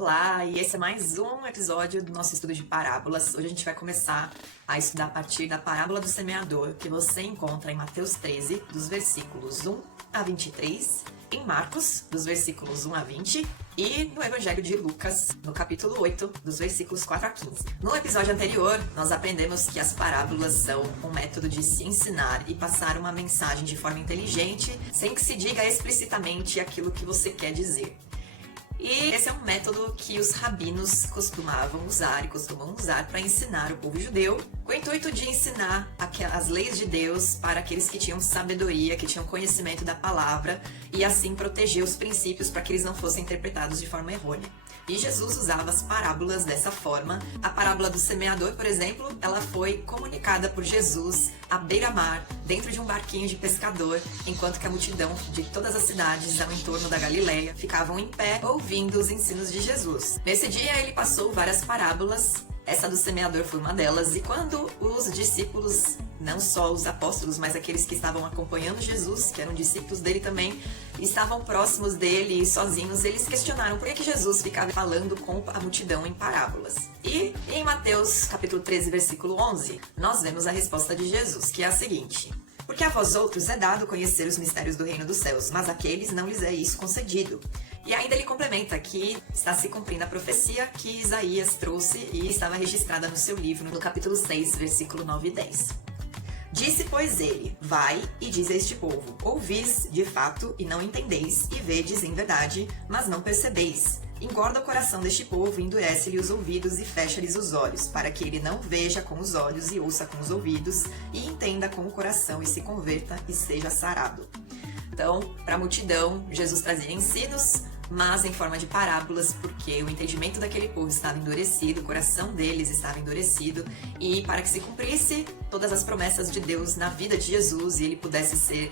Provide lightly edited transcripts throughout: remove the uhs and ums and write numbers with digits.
Olá, e esse é mais um episódio do nosso estudo de parábolas. Hoje a gente vai começar a estudar a partir da parábola do semeador, que você encontra em Mateus 13, dos versículos 1 a 23, em Marcos, dos versículos 1 a 20, e no Evangelho de Lucas, no capítulo 8, dos versículos 4 a 15. No episódio anterior, nós aprendemos que as parábolas são um método de se ensinar e passar uma mensagem de forma inteligente, sem que se diga explicitamente aquilo que você quer dizer. E esse é um método que os rabinos costumavam usar e costumam usar para ensinar o povo judeu, com o intuito de ensinar as leis de Deus para aqueles que tinham sabedoria, que tinham conhecimento da palavra, e assim proteger os princípios para que eles não fossem interpretados de forma errônea. E Jesus usava as parábolas dessa forma. A parábola do semeador, por exemplo, ela foi comunicada por Jesus à beira-mar, dentro de um barquinho de pescador, enquanto que a multidão de todas as cidades ao entorno da Galileia ficavam em pé ouvindo os ensinos de Jesus. Nesse dia ele passou várias parábolas. Essa do semeador foi uma delas, e quando os discípulos, não só os apóstolos, mas aqueles que estavam acompanhando Jesus, que eram discípulos dele também, estavam próximos dele e sozinhos, eles questionaram por que Jesus ficava falando com a multidão em parábolas. E em Mateus capítulo 13, versículo 11, nós vemos a resposta de Jesus, que é a seguinte: porque a vós outros é dado conhecer os mistérios do reino dos céus, mas àqueles não lhes é isso concedido. E ainda ele complementa que está se cumprindo a profecia que Isaías trouxe e estava registrada no seu livro, no capítulo 6, versículo 9 e 10. Disse, pois, ele: vai e diz a este povo: ouvis de fato e não entendeis, e vedes em verdade, mas não percebeis. Engorda o coração deste povo, endurece-lhe os ouvidos e fecha-lhes os olhos, para que ele não veja com os olhos e ouça com os ouvidos, e entenda com o coração e se converta e seja sarado. Então, para a multidão, Jesus trazia ensinos, mas em forma de parábolas, porque o entendimento daquele povo estava endurecido, o coração deles estava endurecido, e para que se cumprisse todas as promessas de Deus na vida de Jesus e ele pudesse ser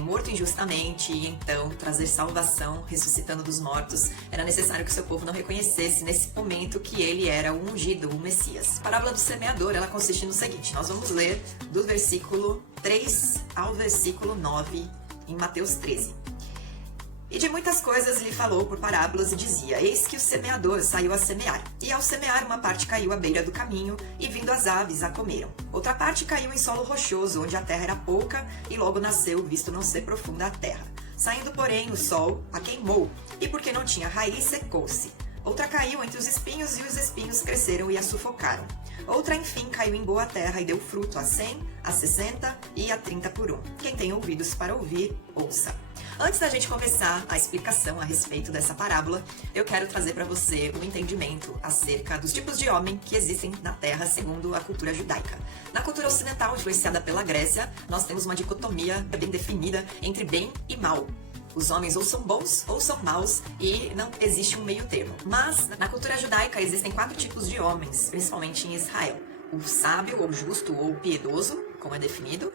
morto injustamente e então trazer salvação, ressuscitando dos mortos, era necessário que o seu povo não reconhecesse nesse momento que ele era o ungido, o Messias. A parábola do semeador, ela consiste no seguinte: nós vamos ler do versículo 3 ao versículo 9 em Mateus 13. E de muitas coisas lhe falou por parábolas e dizia: eis que o semeador saiu a semear. E ao semear, uma parte caiu à beira do caminho, e vindo as aves a comeram. Outra parte caiu em solo rochoso, onde a terra era pouca, e logo nasceu, visto não ser profunda a terra. Saindo, porém, o sol a queimou, e porque não tinha raiz, secou-se. Outra caiu entre os espinhos, e os espinhos cresceram e a sufocaram. Outra, enfim, caiu em boa terra e deu fruto a 100, a 60 e a 30 por um. Quem tem ouvidos para ouvir, ouça. Antes da gente começar a explicação a respeito dessa parábola, eu quero trazer para você um entendimento acerca dos tipos de homem que existem na Terra segundo a cultura judaica. Na cultura ocidental, influenciada pela Grécia, nós temos uma dicotomia bem definida entre bem e mal. Os homens ou são bons ou são maus e não existe um meio termo. Mas na cultura judaica existem 4 tipos de homens, principalmente em Israel: o sábio ou justo ou piedoso, como é definido,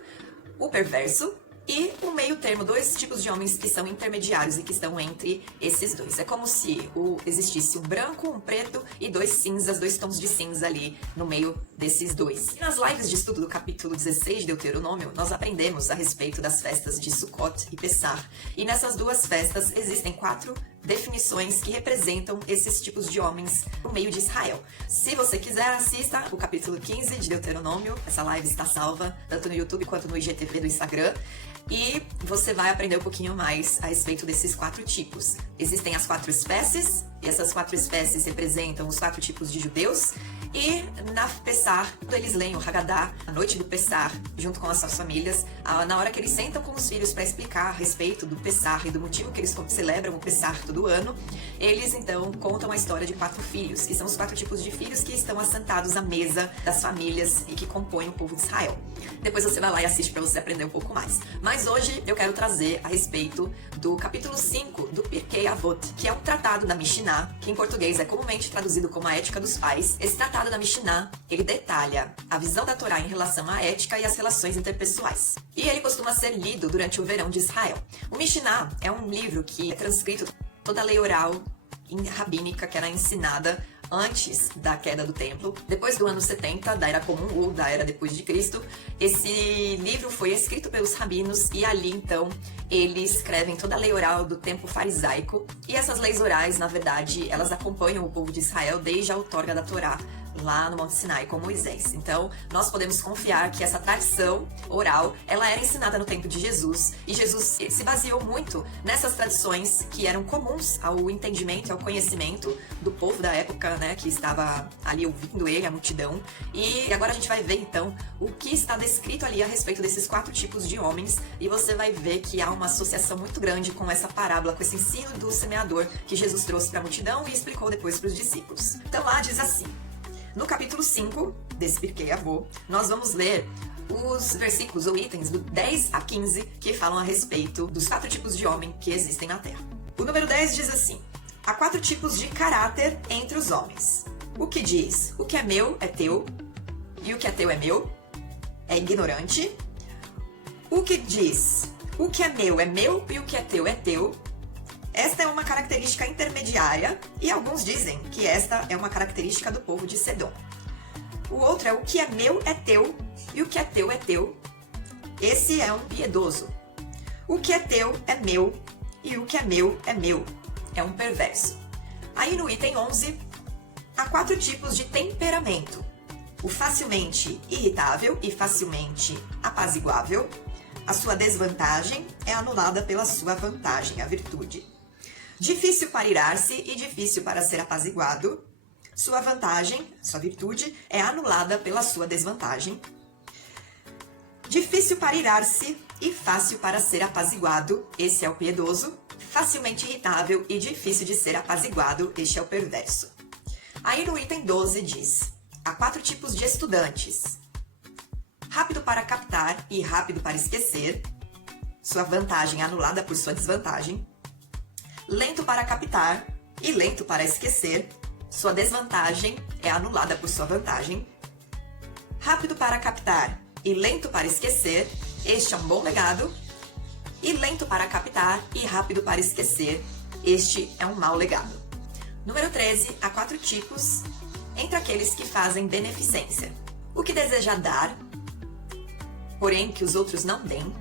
o perverso, e o meio termo, 2 tipos de homens que são intermediários e que estão entre esses dois. É como se existisse um branco, um preto e 2 cinzas, 2 tons de cinza ali no meio desses dois. E nas lives de estudo do capítulo 16 de Deuteronômio, nós aprendemos a respeito das festas de Sukkot e Pessah. E nessas 2 festas existem 4 definições que representam esses tipos de homens no meio de Israel. Se você quiser, assista o capítulo 15 de Deuteronômio. Essa live está salva tanto no YouTube quanto no IGTV do Instagram. E você vai aprender um pouquinho mais a respeito desses 4 tipos. Existem as 4 espécies, e essas 4 espécies representam os 4 tipos de judeus. E na Pessah, quando eles leem o Haggadah, a noite do Pessah, junto com as suas famílias, na hora que eles sentam com os filhos para explicar a respeito do Pessah e do motivo que eles celebram o Pessah todo ano, eles então contam a história de 4 filhos, e são os 4 tipos de filhos que estão assentados à mesa das famílias e que compõem o povo de Israel. Depois você vai lá e assiste para você aprender um pouco mais. Mas hoje eu quero trazer a respeito do capítulo 5 do Pirkei Avot, que é um tratado da Mishnah, que em português é comumente traduzido como a Ética dos Pais. Esse tratado da Mishnah, ele detalha a visão da Torá em relação à ética e às relações interpessoais. E ele costuma ser lido durante o verão de Israel. O Mishnah é um livro que é transcrito toda a lei oral rabínica que era ensinada antes da queda do templo. Depois do ano 70, da Era Comum ou da Era depois de Cristo, esse livro foi escrito pelos rabinos e ali então eles escrevem toda a lei oral do tempo farisaico. E essas leis orais, na verdade, elas acompanham o povo de Israel desde a outorga da Torá, lá no Monte Sinai com Moisés. Então, nós podemos confiar que essa tradição oral, ela era ensinada no tempo de Jesus, e Jesus se baseou muito nessas tradições que eram comuns ao entendimento e ao conhecimento do povo da época, né, que estava ali ouvindo ele, a multidão. E agora a gente vai ver, então, o que está descrito ali a respeito desses 4 tipos de homens, e você vai ver que há uma associação muito grande com essa parábola, com esse ensino do semeador que Jesus trouxe para a multidão e explicou depois para os discípulos. Então lá diz assim: no capítulo 5 desse Pirkei Avot, nós vamos ler os versículos ou itens do 10 a 15 que falam a respeito dos 4 tipos de homem que existem na Terra. O número 10 diz assim: há 4 tipos de caráter entre os homens. O que diz: o que é meu é teu, e o que é teu é meu, é ignorante. O que diz: o que é meu e o que é teu, esta é uma característica intermediária, e alguns dizem que esta é uma característica do povo de Sedom. O outro é: o que é meu é teu, e o que é teu. Esse é um piedoso. O que é teu é meu, e o que é meu, é um perverso. Aí no item 11, há 4 tipos de temperamento: o facilmente irritável e facilmente apaziguável. A sua desvantagem é anulada pela sua vantagem, a virtude. Difícil para irar-se e difícil para ser apaziguado. Sua vantagem, sua virtude, é anulada pela sua desvantagem. Difícil para irar-se e fácil para ser apaziguado, esse é o piedoso. Facilmente irritável e difícil de ser apaziguado, este é o perverso. Aí no item 12 diz: há 4 tipos de estudantes: rápido para captar e rápido para esquecer. Sua vantagem é anulada por sua desvantagem. Lento para captar e lento para esquecer. Sua desvantagem é anulada por sua vantagem. Rápido para captar e lento para esquecer. Este é um bom legado. E lento para captar e rápido para esquecer. Este é um mau legado. Número 13. Há 4 tipos entre aqueles que fazem beneficência: o que deseja dar, porém que os outros não deem.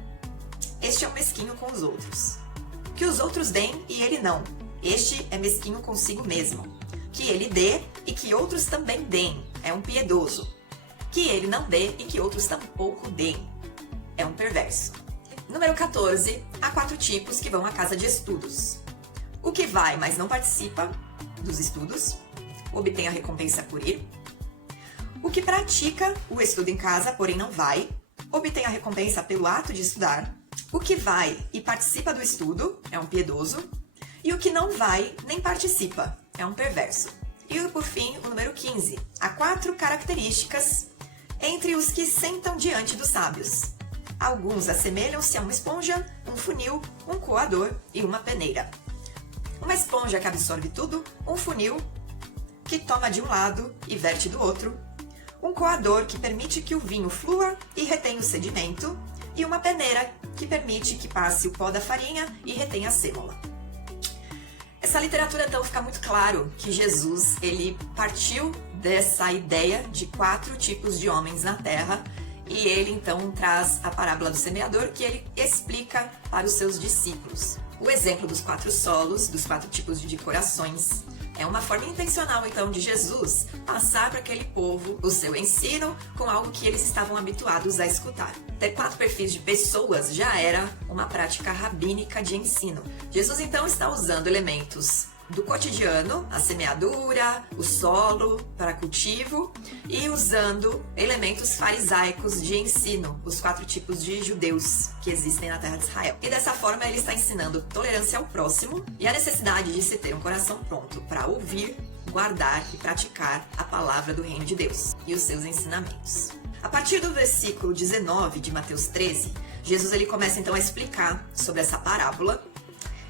Este é um mesquinho com os outros. Que os outros deem e ele não. Este é mesquinho consigo mesmo. Que ele dê e que outros também deem. É um piedoso. Que ele não dê e que outros tampouco deem. É um perverso. Número 14. Há 4 tipos que vão à casa de estudos: o que vai, mas não participa dos estudos, obtém a recompensa por ir. O que pratica o estudo em casa, porém não vai, obtém a recompensa pelo ato de estudar. O que vai e participa do estudo é um piedoso. E o que não vai nem participa é um perverso. E por fim, o número 15. Há 4 características entre os que sentam diante dos sábios. Alguns assemelham-se a uma esponja, um funil, um coador e uma peneira. Uma esponja que absorve tudo, um funil que toma de um lado e verte do outro, um coador que permite que o vinho flua e retém o sedimento, e uma peneira que permite que passe o pó da farinha e retenha a sêmola. Essa literatura, então, fica muito claro que Jesus, ele partiu dessa ideia de 4 tipos de homens na Terra, e ele, então, traz a parábola do semeador, que ele explica para os seus discípulos. O exemplo dos 4 solos, dos 4 tipos de corações, é uma forma intencional, então, de Jesus passar para aquele povo o seu ensino com algo que eles estavam habituados a escutar. Ter 4 perfis de pessoas já era uma prática rabínica de ensino. Jesus, então, está usando elementos do cotidiano, a semeadura, o solo para cultivo, e usando elementos farisaicos de ensino, os 4 tipos de judeus que existem na terra de Israel. E dessa forma ele está ensinando tolerância ao próximo e a necessidade de se ter um coração pronto para ouvir, guardar e praticar a palavra do reino de Deus e os seus ensinamentos. A partir do versículo 19 de Mateus 13, Jesus ele começa então a explicar sobre essa parábola,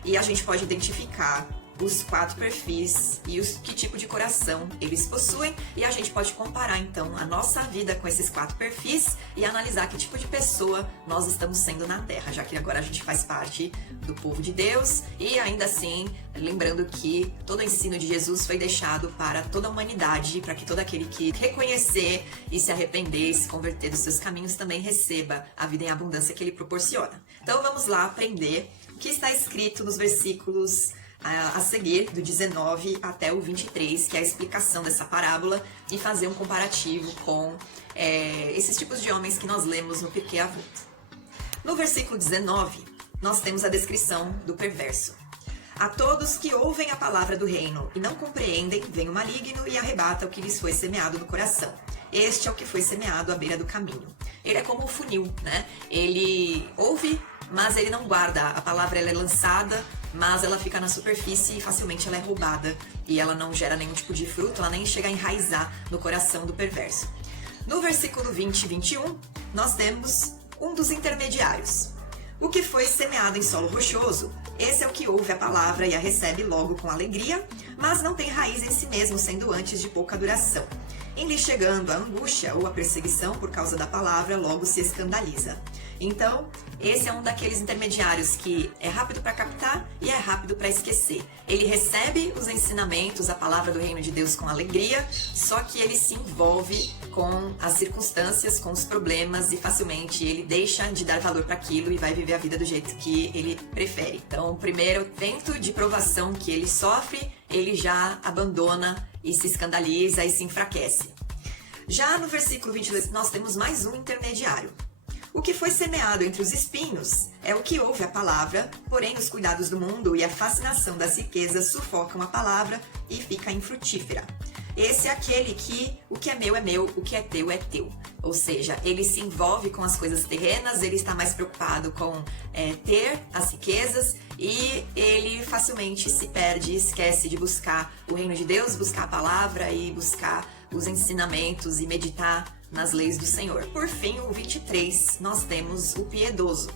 e a gente pode identificar os 4 perfis e que tipo de coração eles possuem, e a gente pode comparar então a nossa vida com esses 4 perfis e analisar que tipo de pessoa nós estamos sendo na Terra, já que agora a gente faz parte do povo de Deus, e ainda assim, lembrando que todo o ensino de Jesus foi deixado para toda a humanidade, para que todo aquele que reconhecer e se arrepender e se converter dos seus caminhos também receba a vida em abundância que ele proporciona. Então vamos lá aprender o que está escrito nos versículos a seguir, do 19 até o 23, que é a explicação dessa parábola, e fazer um comparativo com esses tipos de homens que nós lemos no Pirkei Avot. No versículo 19, nós temos a descrição do perverso. A todos que ouvem a palavra do reino e não compreendem, vem o maligno e arrebata o que lhes foi semeado no coração. Este é o que foi semeado à beira do caminho. Ele é como um funil, né? Ele ouve, mas ele não guarda. A palavra ela é lançada, mas ela fica na superfície e facilmente ela é roubada. E ela não gera nenhum tipo de fruto, ela nem chega a enraizar no coração do perverso. No versículo 20 e 21, nós temos um dos intermediários. O que foi semeado em solo rochoso, esse é o que ouve a palavra e a recebe logo com alegria, mas não tem raiz em si mesmo, sendo antes de pouca duração. Em lhe chegando a angústia ou a perseguição por causa da palavra, logo se escandaliza. Então, esse é um daqueles intermediários que é rápido para captar e é rápido para esquecer. Ele recebe os ensinamentos, a palavra do reino de Deus com alegria, só que ele se envolve com as circunstâncias, com os problemas, e facilmente ele deixa de dar valor para aquilo e vai viver a vida do jeito que ele prefere. Então, o primeiro tento de provação que ele sofre, ele já abandona e se escandaliza e se enfraquece. Já no versículo 22, nós temos mais um intermediário. O que foi semeado entre os espinhos é o que ouve a palavra, porém os cuidados do mundo e a fascinação das riquezas sufocam a palavra e fica infrutífera. Esse é aquele que o que é meu, o que é teu. Ou seja, ele se envolve com as coisas terrenas, ele está mais preocupado com ter as riquezas, e ele facilmente se perde e esquece de buscar o reino de Deus, buscar a palavra e buscar os ensinamentos e meditar nas leis do Senhor. Por fim, o 23, nós temos o piedoso.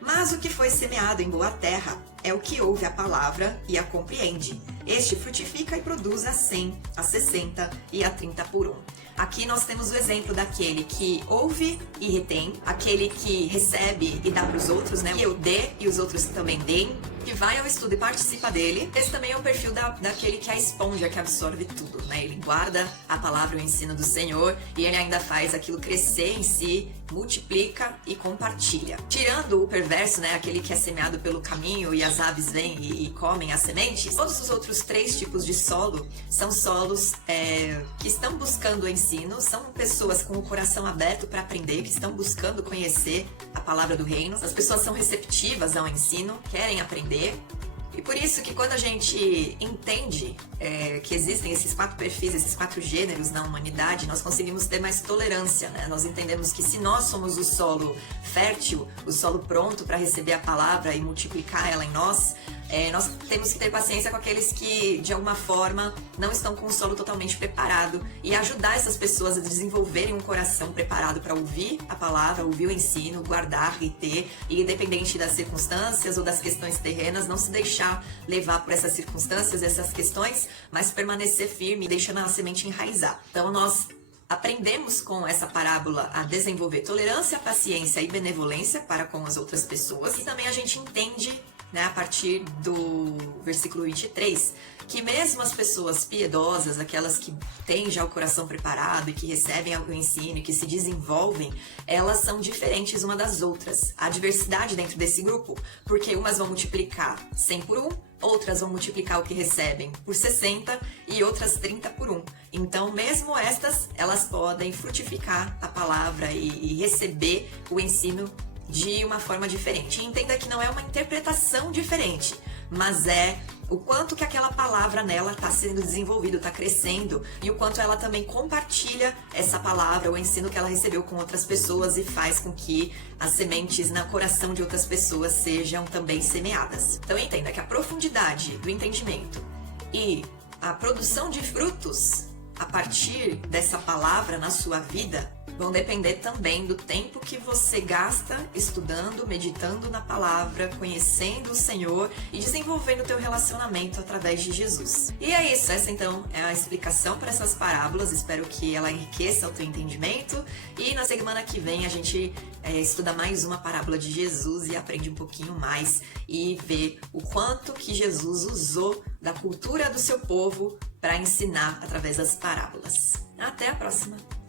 Mas o que foi semeado em boa terra é o que ouve a palavra e a compreende. Este frutifica e produz a 100, a 60 e a 30 por 1. Aqui nós temos o exemplo daquele que ouve e retém, aquele que recebe e dá para os outros, né? Que eu dê e os outros também deem, que vai ao estudo e participa dele. Esse também é o perfil daquele que é a esponja, que absorve tudo, né? Ele guarda a palavra e o ensino do Senhor, e ele ainda faz aquilo crescer em si, multiplica e compartilha. Tirando o perverso, né? Aquele que é semeado pelo caminho e as aves vêm e comem as sementes, todos os outros 3 tipos de solo são solos que estão buscando o ensino, são pessoas com o coração aberto para aprender, que estão buscando conhecer a palavra do reino. As pessoas são receptivas ao ensino, querem aprender. E por isso que quando a gente entende que existem esses 4 perfis, esses 4 gêneros na humanidade, nós conseguimos ter mais tolerância, né? Nós entendemos que se nós somos o solo fértil, o solo pronto para receber a palavra e multiplicar ela em nós, nós temos que ter paciência com aqueles que, de alguma forma, não estão com o solo totalmente preparado, e ajudar essas pessoas a desenvolverem um coração preparado para ouvir a palavra, ouvir o ensino, guardar, reter, e independente das circunstâncias ou das questões terrenas, não se deixar levar por essas circunstâncias, essas questões, mas permanecer firme, deixando a semente enraizar. Então nós aprendemos com essa parábola a desenvolver tolerância, paciência e benevolência para com as outras pessoas, e também a gente entende, né, a partir do versículo 23, que mesmo as pessoas piedosas, aquelas que têm já o coração preparado e que recebem o ensino e que se desenvolvem, elas são diferentes uma das outras. Há diversidade dentro desse grupo, porque umas vão multiplicar 100 por 1, outras vão multiplicar o que recebem por 60 e outras 30 por 1. Então, mesmo estas, elas podem frutificar a palavra e receber o ensino de uma forma diferente. E entenda que não é uma interpretação diferente, mas é o quanto que aquela palavra nela está sendo desenvolvido, está crescendo, e o quanto ela também compartilha essa palavra, o ensino que ela recebeu com outras pessoas, e faz com que as sementes no coração de outras pessoas sejam também semeadas. Então entenda que a profundidade do entendimento e a produção de frutos, a partir dessa palavra na sua vida vão depender também do tempo que você gasta estudando, meditando na palavra, conhecendo o Senhor e desenvolvendo o teu relacionamento através de Jesus. E é isso, essa então é a explicação para essas parábolas, espero que ela enriqueça o teu entendimento e na semana que vem a gente estuda mais uma parábola de Jesus e aprende um pouquinho mais e vê o quanto que Jesus usou da cultura do seu povo para ensinar através das parábolas. Até a próxima!